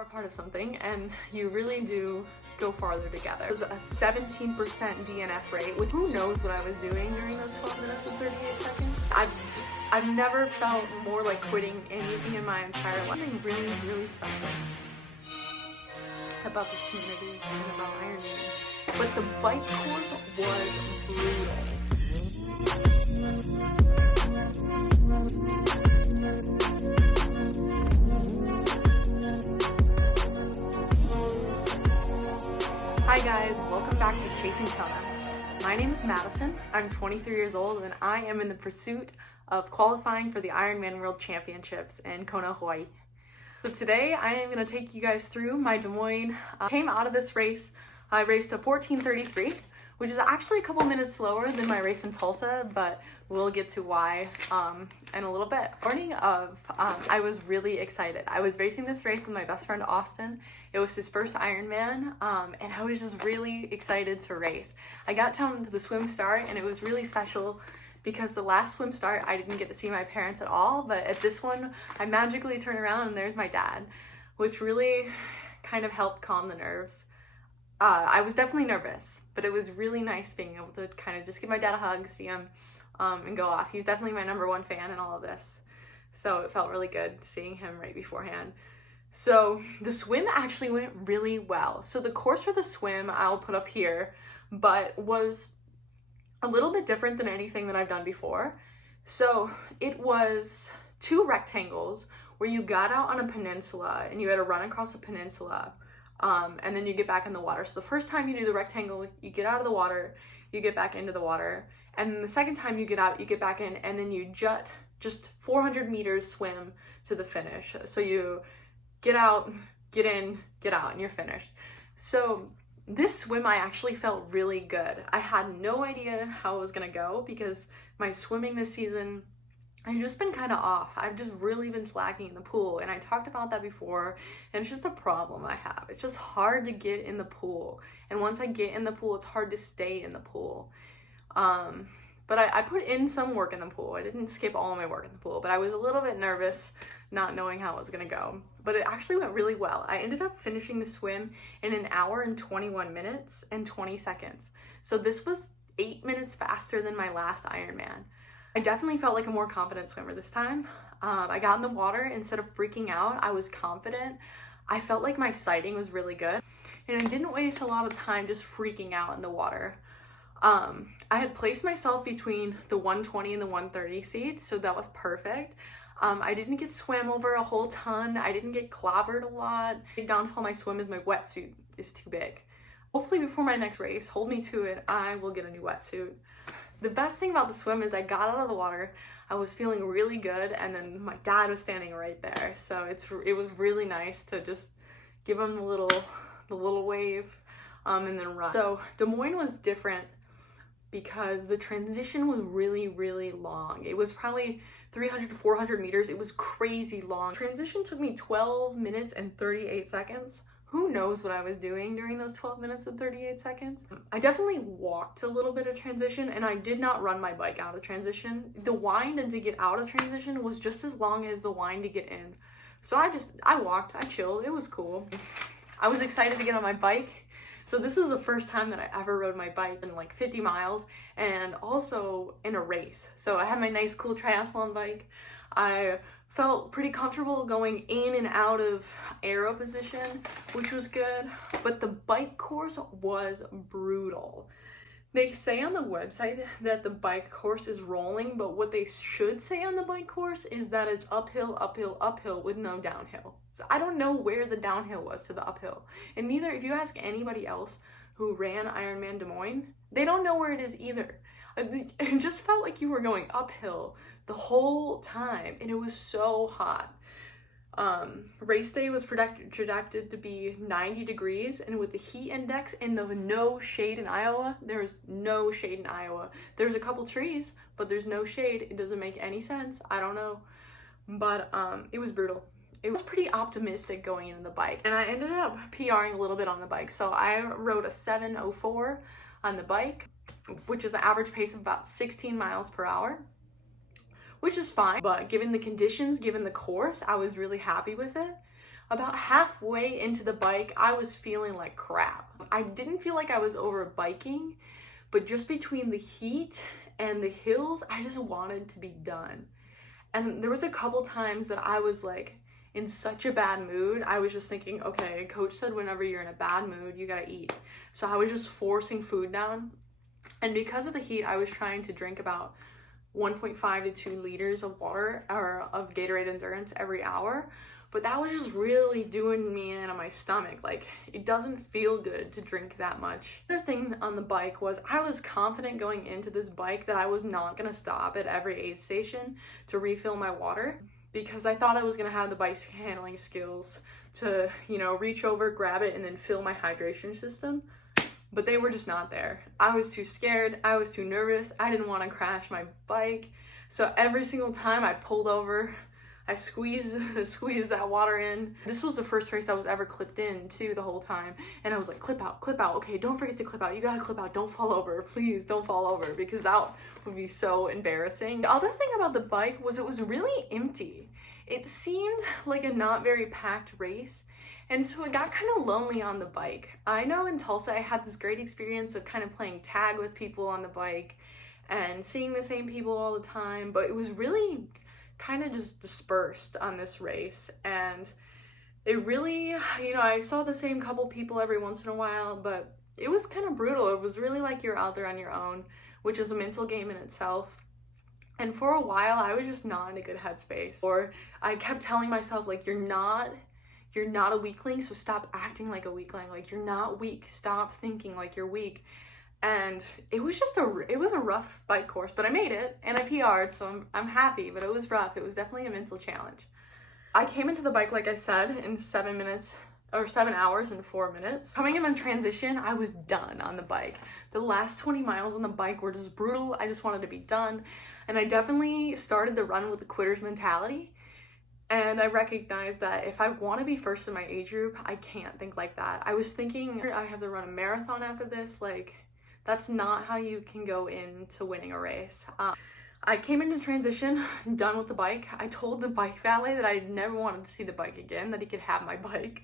are a part of something, and you really do go farther together. It was a 17% DNF rate, which who knows what I was doing during those 12 minutes and 38 seconds. I've never felt more like quitting anything in my entire life. Something really, really special about this community and about Ironman. But the bike course was brutal. Hi guys, welcome back to Chasing Kona. My name is Madison, I'm 23 years old, and I am in the pursuit of qualifying for the Ironman World Championships in Kona, Hawaii. So today I am going to take you guys through my Des Moines. Came out of this race, I raced a 14:33, which is actually a couple minutes slower than my race in Tulsa, but we'll get to why in a little bit. Morning of, I was really excited. I was racing this race with my best friend Austin. It was his first Ironman, and I was just really excited to race. I got down to the swim start, and it was really special because the last swim start I didn't get to see my parents at all, but at this one I magically turn around and there's my dad, which really kind of helped calm the nerves. I was definitely nervous, but it was really nice being able to kind of just give my dad a hug, see him, and go off. He's definitely my #1 fan in all of this, so it felt really good seeing him right beforehand. So the swim actually went really well. So the course for the swim I'll put up here, but was a little bit different than anything that I've done before. So it was 2 rectangles where you got out on a peninsula and you had to run across the peninsula. And then you get back in the water. So the first time you do the rectangle, you get out of the water, you get back into the water. And then the second time you get out, you get back in, and then you just 400 meters swim to the finish. So you get out, get in, get out, and you're finished. So this swim, I actually felt really good. I had no idea how it was gonna go because my swimming this season, I've just been kind of off. I've just really been slacking in the pool, and I talked about that before, and it's just a problem I have. It's just hard to get in the pool, and once I get in the pool, it's hard to stay in the pool. But I put in some work in the pool. I didn't skip all my work in the pool, but I was a little bit nervous not knowing how it was gonna go. But it actually went really well. I ended up finishing the swim in 1 hour and 21 minutes and 20 seconds. So this was 8 minutes faster than my last Ironman. I definitely felt like a more confident swimmer this time. I got in the water, instead of freaking out, I was confident. I felt like my sighting was really good, and I didn't waste a lot of time just freaking out in the water. I had placed myself between the 120 and the 130 seats, so that was perfect. I didn't get swam over a whole ton. I didn't get clobbered a lot. The downfall of my swim is my wetsuit is too big. Hopefully before my next race, hold me to it, I will get a new wetsuit. The best thing about the swim is I got out of the water, I was feeling really good, and then my dad was standing right there. So it was really nice to just give him the little wave and then run. So Des Moines was different because the transition was really, really long. It was probably 300 to 400 meters. It was crazy long. Transition took me 12 minutes and 38 seconds. Who knows what I was doing during those 12 minutes and 38 seconds? I definitely walked a little bit of transition, and I did not run my bike out of transition. The wind to get out of transition was just as long as the wind to get in. So I walked, I chilled, it was cool. I was excited to get on my bike. So this is the first time that I ever rode my bike in like 50 miles and also in a race. So I had my nice cool triathlon bike. I felt pretty comfortable going in and out of aero position, which was good, but the bike course was brutal. They say on the website that the bike course is rolling, but what they should say on the bike course is that it's uphill, uphill, uphill with no downhill. So I don't know where the downhill was to the uphill. And neither, if you ask anybody else who ran Ironman Des Moines, they don't know where it is either. It just felt like you were going uphill the whole time, and it was so hot. Race day was projected to be 90 degrees, and with the heat index and the no shade in Iowa, there's no shade in Iowa. There's a couple trees, but there's no shade. It doesn't make any sense. I don't know. But it was brutal. It was pretty optimistic going into the bike, and I ended up PRing a little bit on the bike. So I rode a 7:04 on the bike, which is the average pace of about 16 miles per hour, which is fine. But given the conditions, given the course, I was really happy with it. About halfway into the bike, I was feeling like crap. I didn't feel like I was over biking, but just between the heat and the hills, I just wanted to be done. And there was a couple times that I was like in such a bad mood. I was just thinking, okay, coach said whenever you're in a bad mood, you gotta eat. So I was just forcing food down. And because of the heat, I was trying to drink about 1.5 to 2 liters of water or of Gatorade Endurance every hour. But that was just really doing me in on my stomach. Like, it doesn't feel good to drink that much. Another thing on the bike was I was confident going into this bike that I was not gonna stop at every aid station to refill my water, because I thought I was gonna have the bike handling skills to, you know, reach over, grab it, and then fill my hydration system. But they were just not there. I was too scared, I was too nervous, I didn't want to crash my bike. So every single time I pulled over, I squeezed that water in. This was the first race I was ever clipped in too the whole time. And I was like, clip out, okay, don't forget to clip out. You gotta clip out, don't fall over, please don't fall over, because that would be so embarrassing. The other thing about the bike was it was really empty. It seemed like a not very packed race. And so it got kind of lonely on the bike. I know in Tulsa I had this great experience of kind of playing tag with people on the bike and seeing the same people all the time, but it was really kind of just dispersed on this race. And it really, you know, I saw the same couple people every once in a while, but it was kind of brutal. It was really like you're out there on your own, which is a mental game in itself. And for a while, I was just not in a good headspace. Or I kept telling myself, like, you're not a weakling, so stop acting like a weakling. Like, you're not weak, stop thinking like you're weak. And it was just it was a rough bike course, but I made it and I PR'd, so I'm happy, but it was rough. It was definitely a mental challenge. I came into the bike, like I said, in 7 hours and 4 minutes. Coming in on transition, I was done on the bike. The last 20 miles on the bike were just brutal. I just wanted to be done. And I definitely started the run with a quitter's mentality. And I recognized that if I want to be first in my age group, I can't think like that. I was thinking I have to run a marathon after this. Like, that's not how you can go into winning a race. I came into transition, done with the bike. I told the bike valet that I never wanted to see the bike again, that he could have my bike.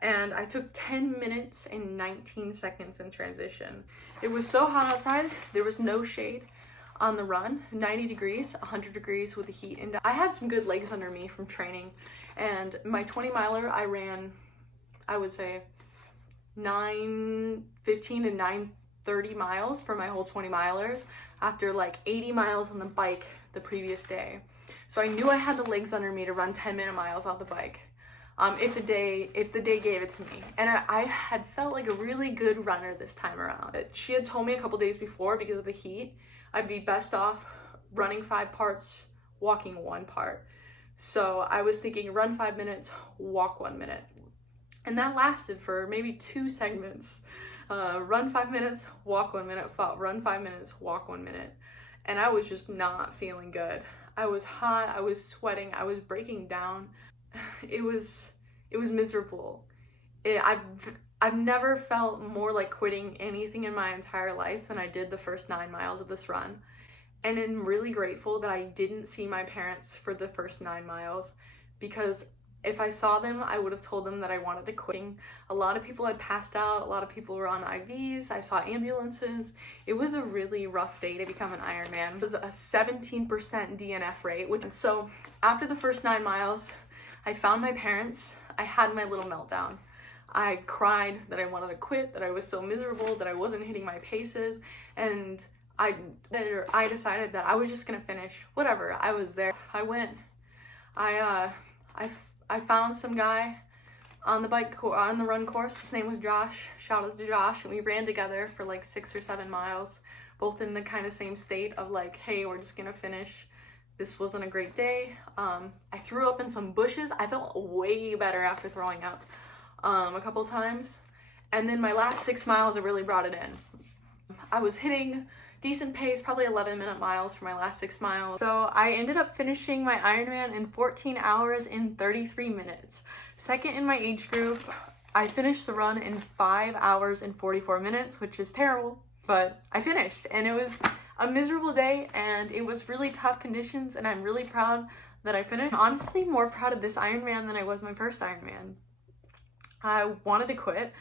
And I took 10 minutes and 19 seconds in transition. It was so hot outside, there was no shade on the run, 90 degrees, 100 degrees with the heat. And I had some good legs under me from training. And my 20 miler, I ran, I would say 9:15 to 9:30 miles for my whole 20 milers after like 80 miles on the bike the previous day. So I knew I had the legs under me to run 10-minute miles on the bike. If the day gave it to me. And I had felt like a really good runner this time around. She had told me a couple days before, because of the heat, I'd be best off running 5 parts, walking 1 part. So I was thinking run 5 minutes, walk 1 minute. And that lasted for maybe 2 segments. Run 5 minutes, walk 1 minute, run 5 minutes, walk 1 minute. And I was just not feeling good. I was hot, I was sweating, I was breaking down. It was miserable. I've never felt more like quitting anything in my entire life than I did the first 9 miles of this run. And I'm really grateful that I didn't see my parents for the first 9 miles, because if I saw them, I would have told them that I wanted to quit. A lot of people had passed out, a lot of people were on IVs, I saw ambulances. It was a really rough day to become an Ironman. It was a 17% DNF rate. So after the first 9 miles, I found my parents, I had my little meltdown. I cried that I wanted to quit, that I was so miserable, that I wasn't hitting my paces, and I decided that I was just gonna finish. Whatever, I was there. I went. I found some guy on the run course. His name was Josh. Shout out to Josh. And we ran together for like 6 or 7 miles, both in the kind of same state of like, hey, we're just gonna finish. This wasn't a great day. I threw up in some bushes. I felt way better after throwing up a couple times. And then my last 6 miles, I really brought it in. I was hitting decent pace, probably 11-minute miles for my last 6 miles. So I ended up finishing my Ironman in 14 hours and 33 minutes. Second in my age group. I finished the run in 5 hours and 44 minutes, which is terrible, but I finished. And it was a miserable day, and it was really tough conditions, and I'm really proud that I finished. I'm honestly more proud of this Ironman than I was my first Ironman. I wanted to quit.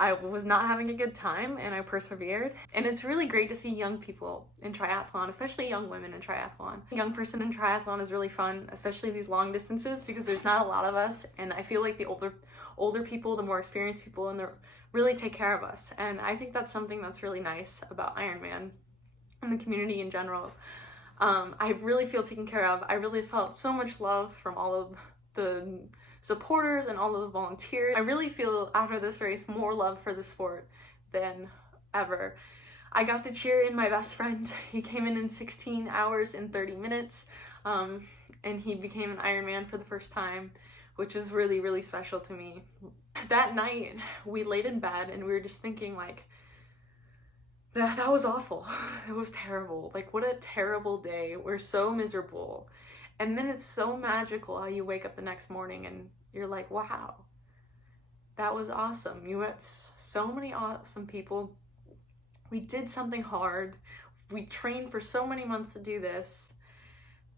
I was not having a good time, and I persevered. And it's really great to see young people in triathlon, especially young women in triathlon. A young person in triathlon is really fun, especially these long distances, because there's not a lot of us, and I feel like the older people, the more experienced people, and they really take care of us. And I think that's something that's really nice about Ironman and the community in general. I really feel taken care of. I really felt so much love from all of the supporters and all of the volunteers. I really feel after this race more love for the sport than ever. I got to cheer in my best friend. He came in 16 hours and 30 minutes, and he became an Ironman for the first time, which was really, really special to me. That night, we laid in bed and we were just thinking, like, that was awful. It was terrible. Like, what a terrible day. We're so miserable. And then it's so magical how you wake up the next morning and you're like, wow, that was awesome. You met so many awesome people. We did something hard. We trained for so many months to do this,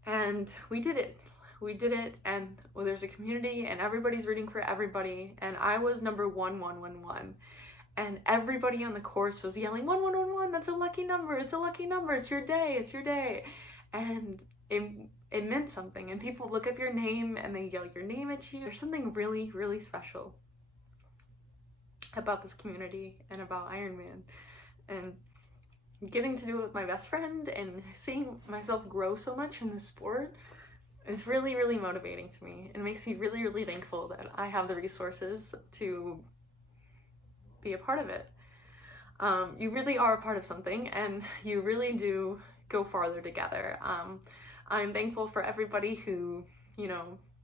and we did it. We did it, and well, there's a community and everybody's rooting for everybody, and I was number 1111. And everybody on the course was yelling, 1111, that's a lucky number, it's a lucky number, it's your day, it's your day. And it meant something, and people look up your name and they yell your name at you. There's something really, really special about this community and about Ironman. And getting to do it with my best friend and seeing myself grow so much in this sport is really, really motivating to me. It makes me really, really thankful that I have the resources to be a part of it. You really are a part of something, and you really do go farther together. I'm thankful for everybody who,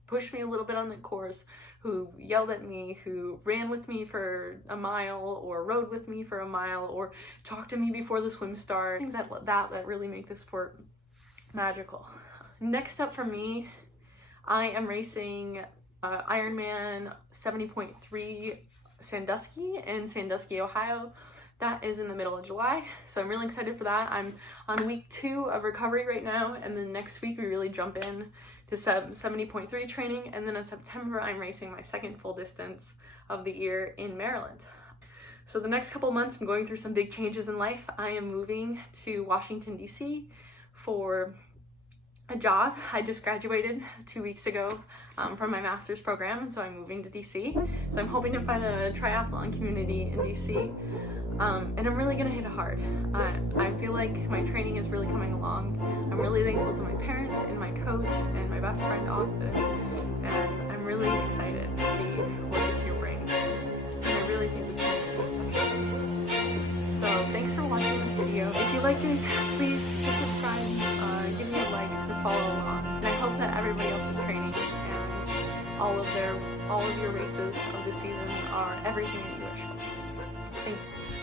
pushed me a little bit on the course, who yelled at me, who ran with me for a mile, or rode with me for a mile, or talked to me before the swim start. Things that really make this sport magical. Next up for me, I am racing Ironman 70.3 Sandusky in Sandusky, Ohio. That is in the middle of July, so I'm really excited for that. I'm on week 2 of recovery right now, and then next week we really jump in to 70.3 training, and then in September I'm racing my second full distance of the year in Maryland. So the next couple months I'm going through some big changes in life. I am moving to Washington, D.C. for a job. I just graduated 2 weeks ago from my master's program, and so I'm moving to DC. So I'm hoping to find a triathlon community in DC, and I'm really gonna hit it hard. I feel like my training is really coming along. I'm really thankful to my parents and my coach and my best friend Austin, and I'm really excited to see what this year brings. And I really think this will be really special. So thanks for watching this video. If you liked it, please hit subscribe, give me a like, and follow along. And I hope that everybody else is training and all of your races of the season are everything that you wish for. Thanks.